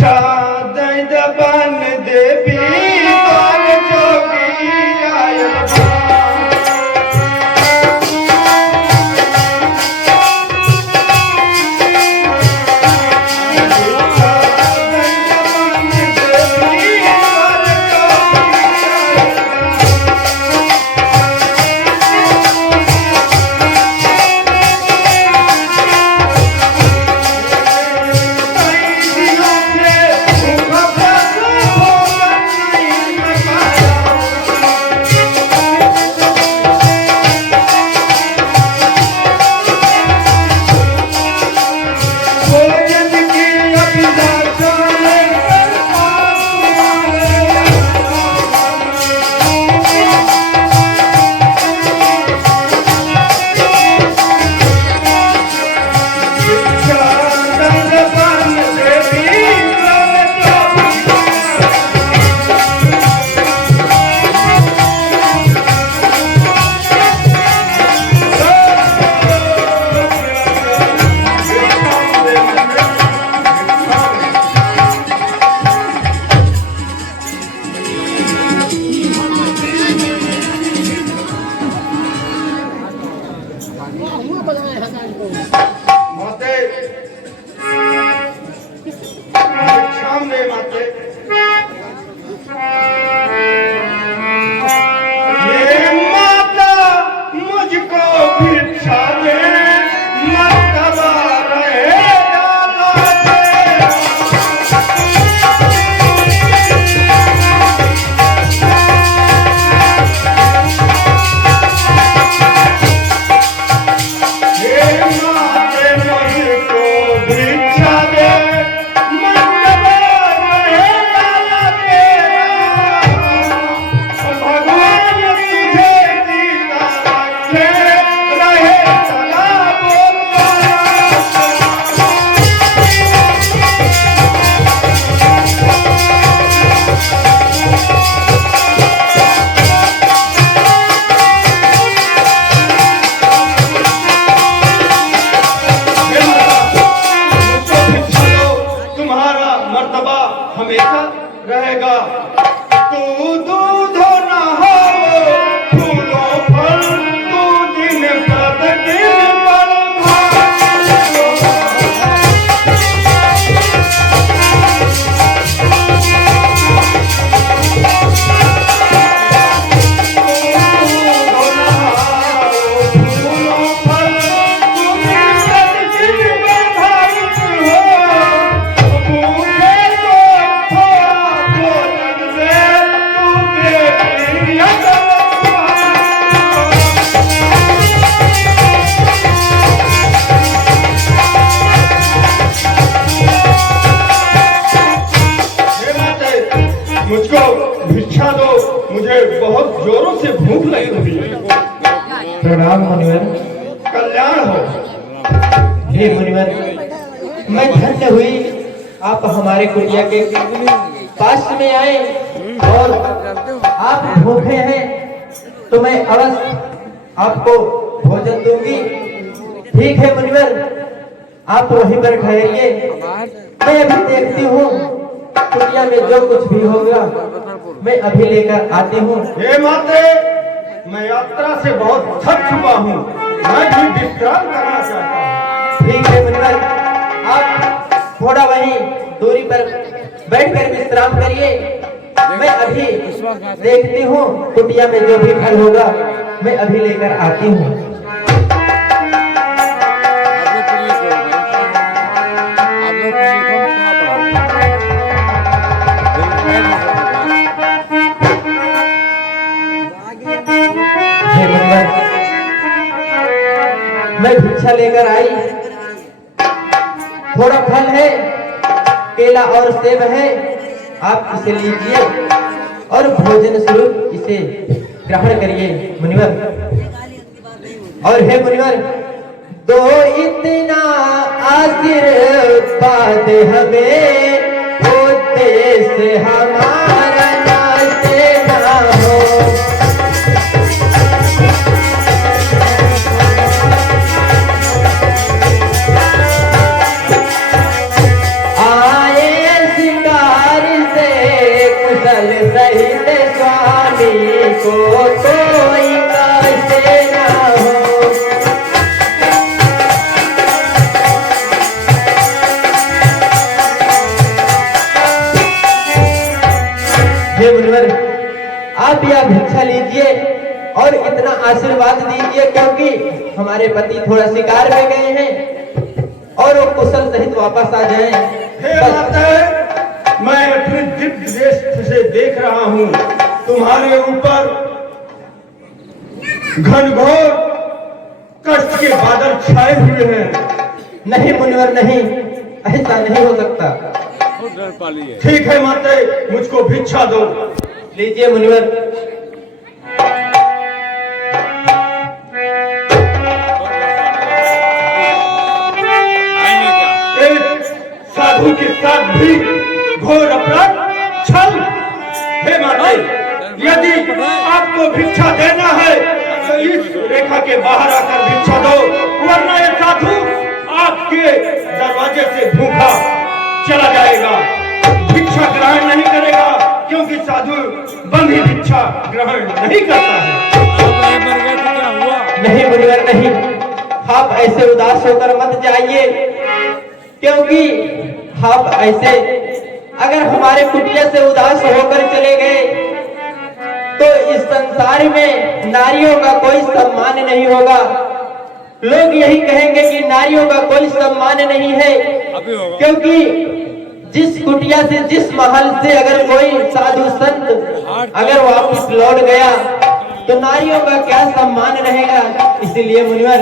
भिक्षा दई दबन देवी द्वार जोगी आयल बा। माते भिक्षाम दे माते। ये माता मुझको भिक्षा दे, मर्तबा रहे डाला दे। हमेशा रहेगा। तू दूध न हो फूलों फल, तू दिन प्रतिदिन पल मुझको भिक्षा दो, मुझे बहुत जोरों से भूख लगी हुई है। प्रणाम मुनिवर। कल्याण हो। हे मुनिवर, मैं धन्य हुई आप हमारे कुटिया के पास में आए और आप भूखे हैं तो मैं अवश्य आपको भोजन दूंगी। ठीक है मुनिवर, आप वहीं पर ठहरिए, मैं अभी देखती हूँ कुटिया में जो कुछ भी होगा मैं अभी लेकर आती हूँ। हे माते, मैं यात्रा से बहुत थक चुका हूँ, मैं भी विश्राम करना चाहता हूँ। ठीक है मुनिवर, आप थोड़ा वहीं दूरी पर बैठकर विश्राम करिए, मैं अभी देखती हूँ कुटिया में जो भी फल होगा मैं अभी लेकर आती हूँ। मैं भिक्षा लेकर आई, थोड़ा फल है, केला और सेब है, आप इसे लीजिए और भोजन स्वरूप इसे ग्रहण करिए मुनिवर। और हे मुनिवर, दो इतना आशीर्वाद हमें, उद्देश्य हमारा नाते ना हो। आए आप यह भिक्षा लीजिए और इतना आशीर्वाद दीजिए, क्योंकि हमारे पति थोड़ा शिकार में गए हैं और वो कुशल सहित वापस आ जाएं। हे माता, मैं अपने दिव्य दृष्टि से देख रहा हूँ तुम्हारे ऊपर घनघोर कष्ट के बादल छाए हुए हैं। नहीं मुनिवर नहीं, ऐसा नहीं हो सकता। ठीक है माते, मुझको भिक्षा दो। लीजिए मुनिवर। एक साधु के साथ भी घोर अपराध, छल। हे माते, यदि आपको भिक्षा देना है तो इस रेखा के बाहर आकर भिक्षा दो, वरना ये साधु आपके दरवाजे से भूखा चला जाएगा, भिक्षा ग्रहण नहीं करेगा, क्योंकि साधु बंधी भिक्षा ग्रहण नहीं करता है। नहीं मुनिवर नहीं, आप ऐसे उदास होकर मत जाइए, क्योंकि आप ऐसे अगर हमारे कुटिया से उदास होकर चले गए तो इस संसार में नारियों का कोई सम्मान नहीं होगा। लोग यही कहेंगे कि नारियों का कोई सम्मान नहीं है, क्योंकि जिस कुटिया से, जिस महल से अगर कोई साधु संत अगर वापस लौट गया तो नारियों का क्या सम्मान रहेगा। इसलिए मुनिवर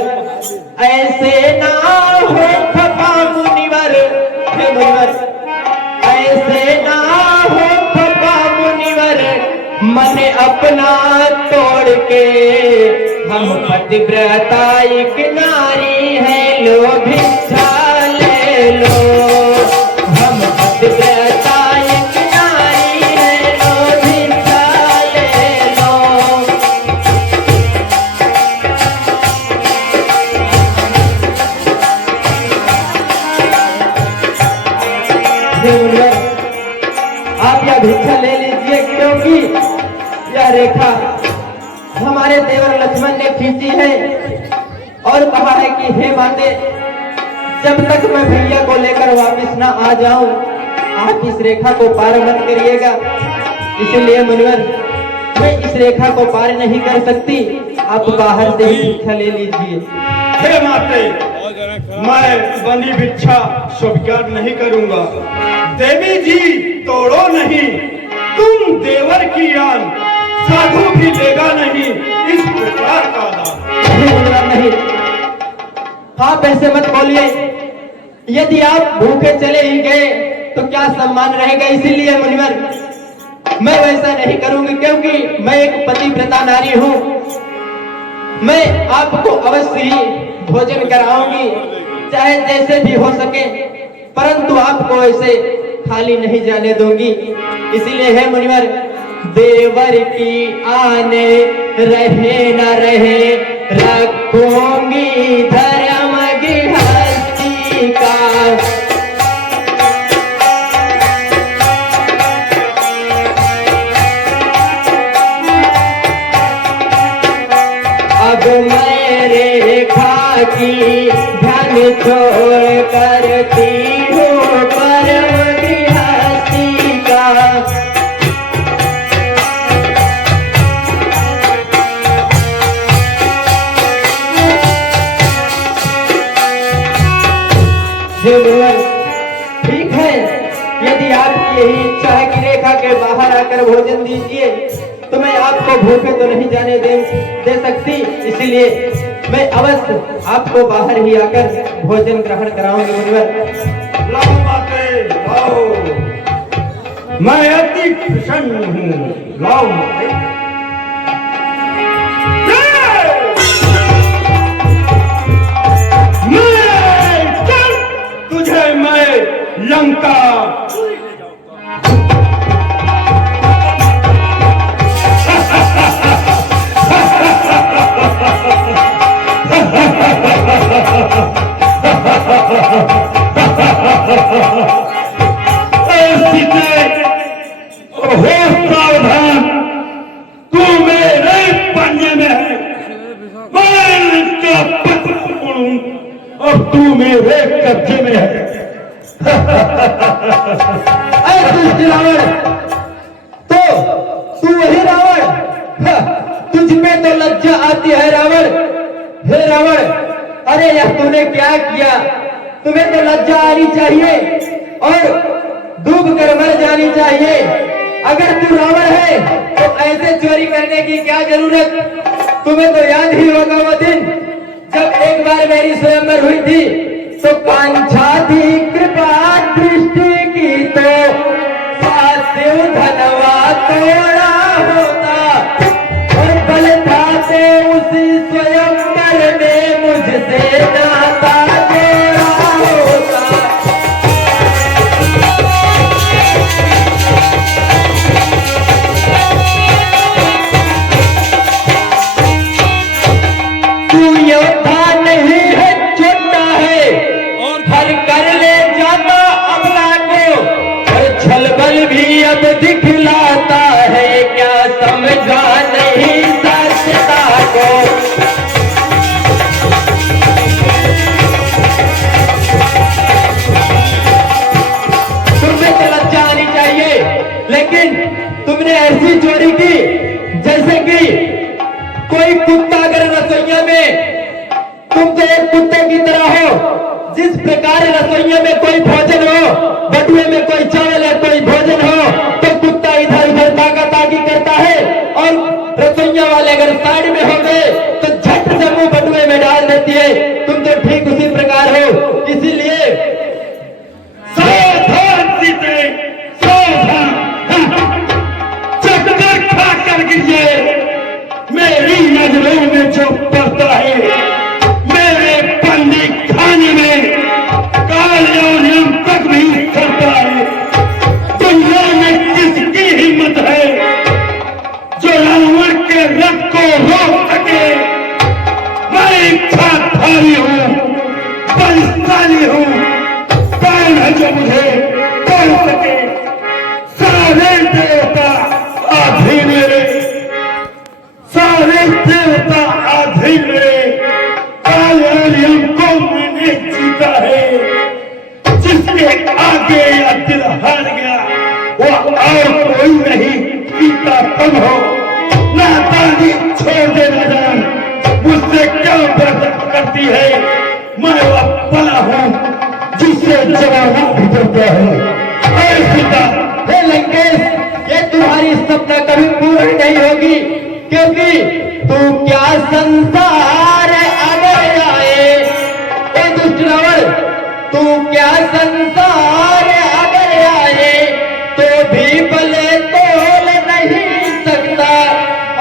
ऐसे ना हो खपा मुनिवर, हे मुनिवर ऐसे ना हो खपा मुनिवर, मन अपना तोड़ के, हम पतिव्रता एक नारी है, लो भिक्षा ले लो, हम पतिव्रता एक नारी है, लो भिक्षा ले लो। आप यह भिक्षा ले लीजिए, क्योंकि यह रेखा हमारे देवर लक्ष्मण ने खींची है और कहा है कि हे माते, जब तक मैं भैया को लेकर वापस ना आ जाऊं आप इस रेखा को पार मत करिएगा। इसलिए मुनिवर मैं इस रेखा को पार नहीं कर सकती, आप बाहर से ही भिक्षा ले लीजिए। हे माते, मैं बंदी भिक्षा स्वीकार नहीं करूंगा। देवी जी तोड़ो नहीं, तुम देवर की आन साधु भी लेगा नहीं, इस प्रकार का दान। नहीं, आप ऐसे मत बोलिए। यदि आप भूखे चले ही गए तो क्या सम्मान रहेगा। इसीलिए मुनिवर मैं वैसा नहीं करूंगी, क्योंकि मैं एक पतिव्रता नारी हूँ। मैं आपको अवश्य ही भोजन कराऊंगी, चाहे जैसे भी हो सके, परंतु आपको ऐसे खाली नहीं जाने दूंगी। इसीलिए है मुनिवर, देवर की आने रहे न रहे, रखूंगी धर्म गृहस्थी का। अब मैं रेखा की ध्यान छोड़ करती हूँ परम गृहस्थी का। ठीक है, यदि आपकी यही इच्छा है कि रेखा के बाहर आकर भोजन दीजिए, तो मैं आपको भूखे तो नहीं जाने दे सकती। इसलिए मैं अवश्य आपको बाहर ही आकर भोजन ग्रहण कराऊंगी। मुनिवर लाओ माते, लाओ, मैं अति प्रसन्न हूँ। लाओ माते। तुझे मैं लंका सावधान, तू मेरे पन्ने में है, मैं इसका पत्र पढ़ूं और तू मेरे कब्जे में है। रावण, तो तू वही रावण तुझ में तो लज्जा आती है रावण। हे रावण, अरे यह तूने क्या किया? तुम्हें तो लज्जा आनी चाहिए और डूब कर मर जानी चाहिए। अगर तू रावण है तो ऐसे चोरी करने की क्या जरूरत? तुम्हें तो याद ही होगा वो दिन जब एक बार मेरी स्वयंवर हुई थी, तो कांछा थी कृपा दृष्टि की, तो सासिव धनवा तोड़ा होता और बल था ते उसी स्वयंवर में मुझसे नाता जोड़ा होता। तू योद्धा नहीं है, छोटा है और हर कर ले जाता अबला को, और छलबल भी अब दिखलाता है, क्या समझा नहीं सचता को। तुम्हें तो लज्जा आनी चाहिए, लेकिन तुमने ऐसी चोरी की जैसे कि कोई कुत्ता अगर रसोइया में, तुम तो एक कुत्ते की तरह हो। जिस प्रकार रसोइया में कोई भोजन हो, बटुए में कोई चावल है, कोई भोजन हो, तो कुत्ता इधर उधर ताका-ताकी करता है, और रसोइया वाले अगर साइड में हो गए तो झट से मुंह बटुए में डाल देती है। तुम तो ठीक उसी प्रकार हो। इसीलिए सावधान सीते, सावधान, चक्कर खा कर गिरिए। मेरी नजरों में जो पड़ता है, मेरे बंदी खाने में काल और यम तक नहीं करता है। दुनिया में किसकी हिम्मत है जो रावण के रथ को रोक सके? मैं इच्छाधारी हूँ, बलशाली हूँ, कौन है जो मुझे तोड़ सके? सारे देवता आधे मेरे, सारे देवता आधे मेरे। कालियम को मैंने जीता है। जिसके आगे या दिल हार गया वो और कोई नहीं, जीता तुम हो। नादानी छोड़ दे राजान, मुझसे क्यों बर्दाश्त करती है? मैं वो पला हूँ जिससे जवाना भी डरता है। हे लंकेश, ये तुम्हारी सपना कभी पूरी नहीं होगी, क्योंकि तू क्या संसार अगर आए, ओ दुष्ट रावण, तू क्या संसार अगर आए तो भी भले तोल नहीं सकता।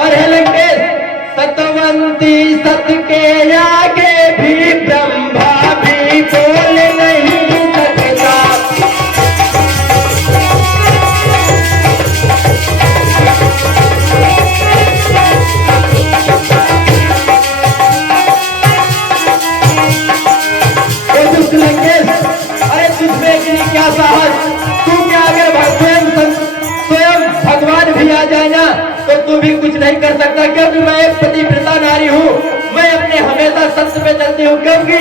और हे लंकेश, सतवंती सत के आगे भी ब्रह्मा भी बोल नहीं सकता। अरे तुझमें इतनी क्या साहस? तू क्या अगर स्वयं भगवान भी आ जाए ना तो तू भी कुछ नहीं कर सकता, क्योंकि मैं एक पतिव्रता नारी हूँ। मैं अपने हमेशा सत्य पे चलती हूँ, क्योंकि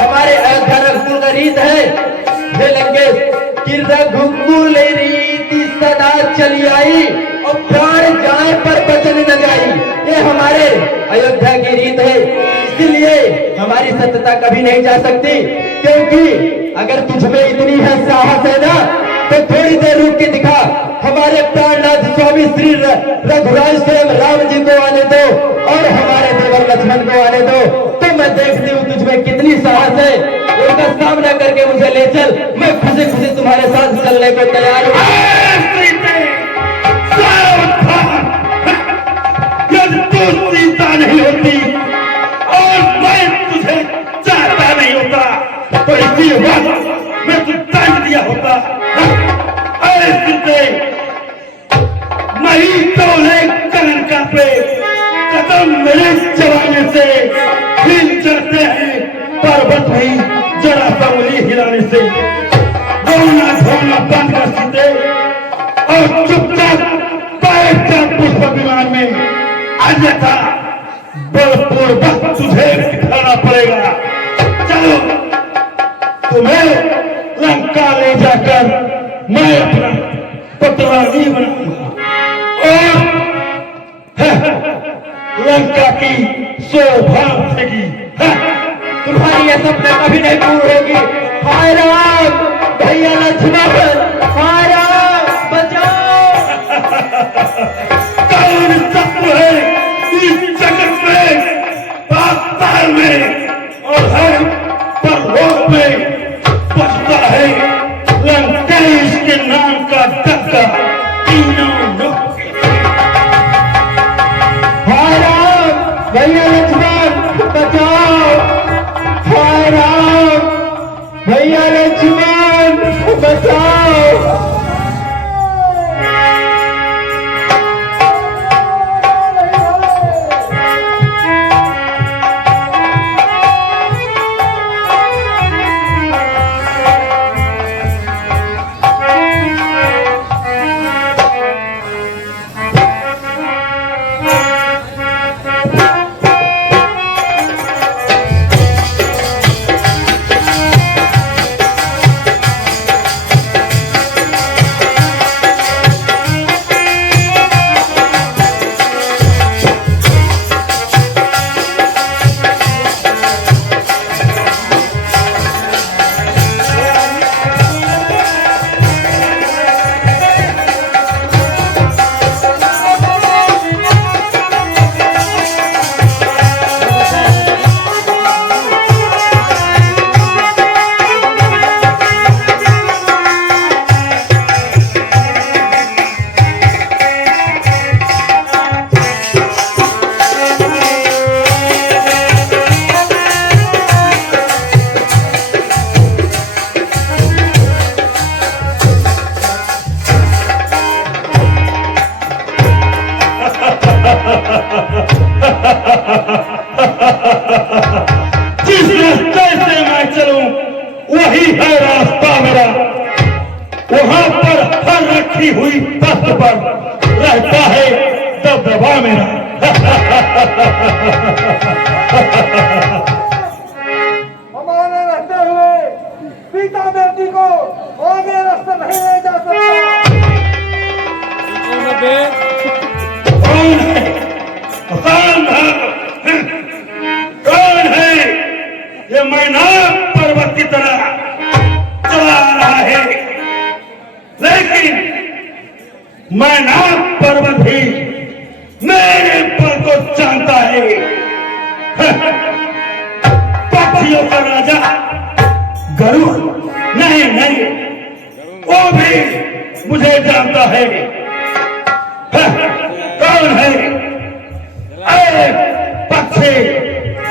हमारे अयोध्या रघुकुल का रीत है, हे लंकेश, कि रघुकुल रीति सदा चली आई और प्राण जाए पर वचन न जाई। ये हमारे अयोध्या की रीत है, इसीलिए हमारी सत्यता कभी नहीं जा सकती। क्योंकि अगर तुझमें इतनी है साहस है ना, तो थोड़ी देर रुक के दिखा। हमारे प्राणनाथ स्वामी श्री रघुराज स्वयं राम जी को आने दो और हमारे देवर लक्ष्मण को आने दो, तो मैं देखती हूँ तुझमें कितनी साहस है। उनका सामना करके मुझे ले चल, मैं खुशी खुशी तुम्हारे साथ चलने को तैयार हूँ। सीता नहीं होती और मैं तुझे चाहता नहीं होता, तो इसी वक्त मैं तुझे दंड दिया होता। नहीं तो करण का पे कदम मेरे जवानी से हिल जाते हैं, पर्वत नहीं जरा सा उंगली हिलाने से। रोना धोना बंद कर सीते और चुपचाप बैठ जा पुष्प विमान में, अन्यथा बलपूर्वक तुझे दिखाना पड़ेगा। चलो तुम्हें लंका ले जाकर मैं अपना पतवानी बनाऊंगा और का तीनों लोग। हाय राम, भैया लक्ष्मण बचाओ, हाय राम, भैया लक्ष्मण बचाओ। जिस रास्ते से मैं चलूं वही है रास्ता मेरा। वहां पर हर रखी हुई तख्त पर रहता है दबदबा मेरा। हमारे रहते हुए सीता बेटी को आगे रास्ता नहीं ले जा सकता। कौन है? कौन है ये मैनाक पर्वत की तरह चला रहा है? लेकिन मैनाक पर्वत भी मेरे पर को जानता है। पक्षियों का राजा गरुड़ नहीं नहीं, वो भी मुझे जानता है। कौन है? अरे पक्षी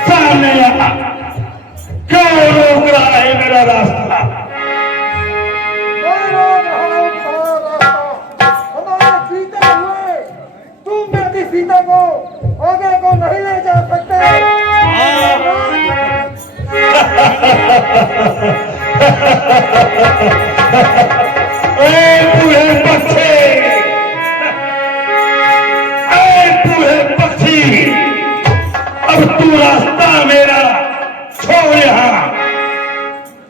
सामने आ, क्यों रोक रहा है मेरा रास्ता? हमारे जीते हुए तुम बेटी सीता को आगे को नहीं ले जा सकते। बूढ़े पक्षी, बूढ़े पक्षी, अब तू रास्ता मेरा छोड़ यहाँ।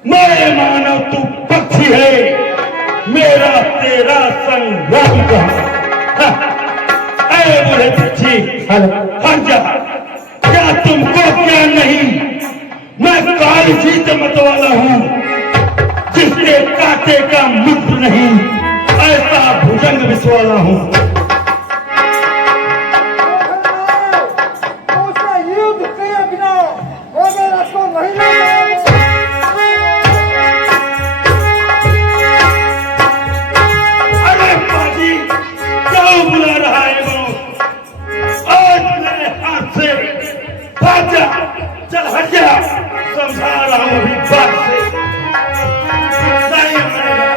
मैं मानो तू पक्षी है, मेरा तेरा संग्राम का। बूढ़े पक्षी हट जा। क्या तुमको क्या नहीं, मैं काल जीत मत वाला हूँ, जिसके कांटे का मुक्त नहीं, ऐसा भुजंग विष वाला हूँ। उसका युद्ध किए बिना आगे रास्ता नहीं ले जा। अरे बाजी, क्यों बुला रहा है वो? आज मेरे हाथ से भाग जा, चल हट जा। समझा रहा हूँ अभी बात से। नहीं मरेगा।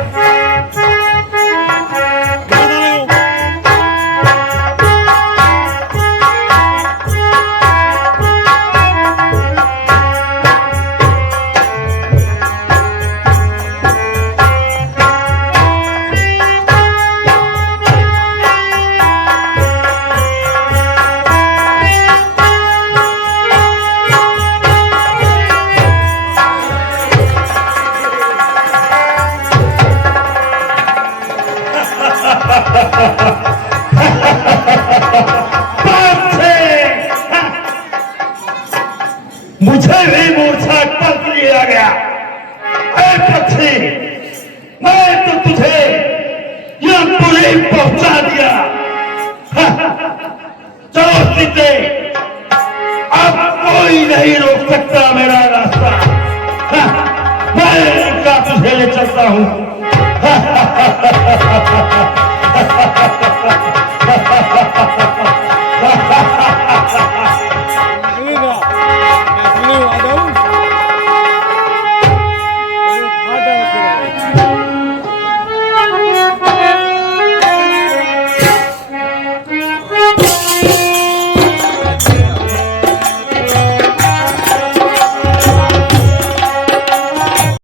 मुझे भी मूर्छा टक लिया गया। ऐ पक्षी, मैं तो तुझे यहाँ पुरी पहुंचा दिया। चलो सीते, अब कोई नहीं रोक सकता मेरा रास्ता। मैं इनका तुझे ले चलता हूँ।